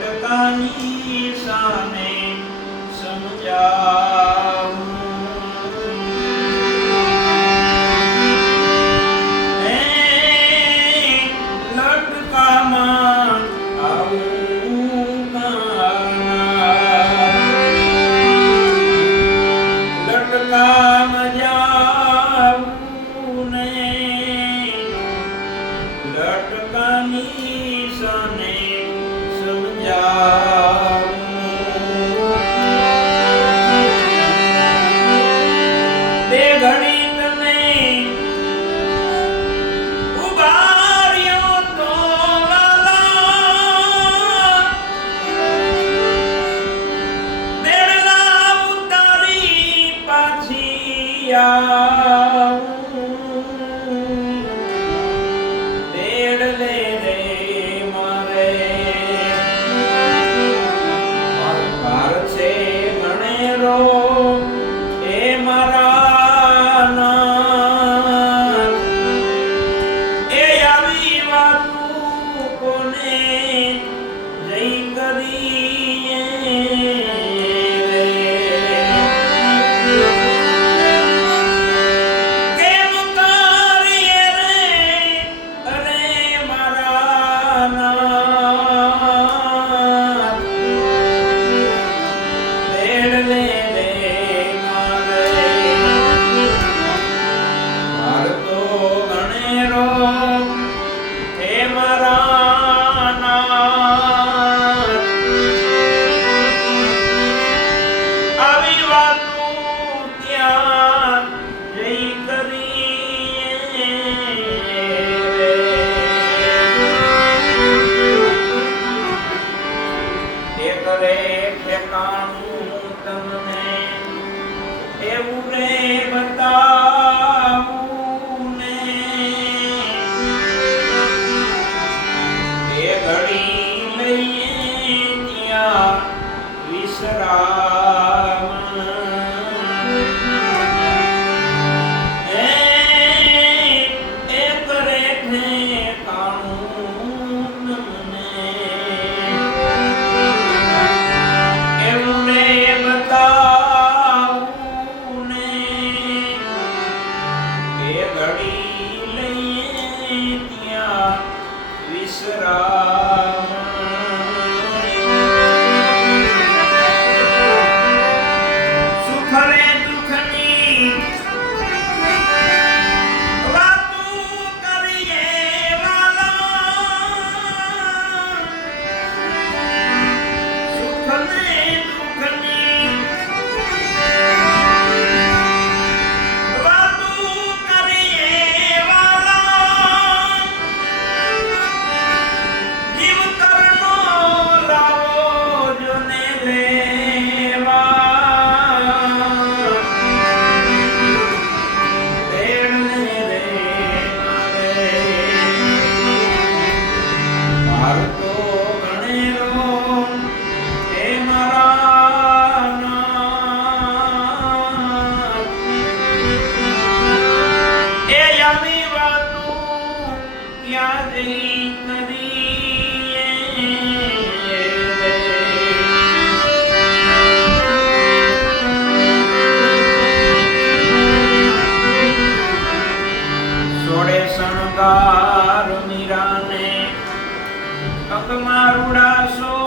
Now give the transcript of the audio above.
લટકાની શાન লটকানি সনে રે એકાણું યાદની કરીએ સોડે શણગાર મીરાને અંગમાં રૂડાશો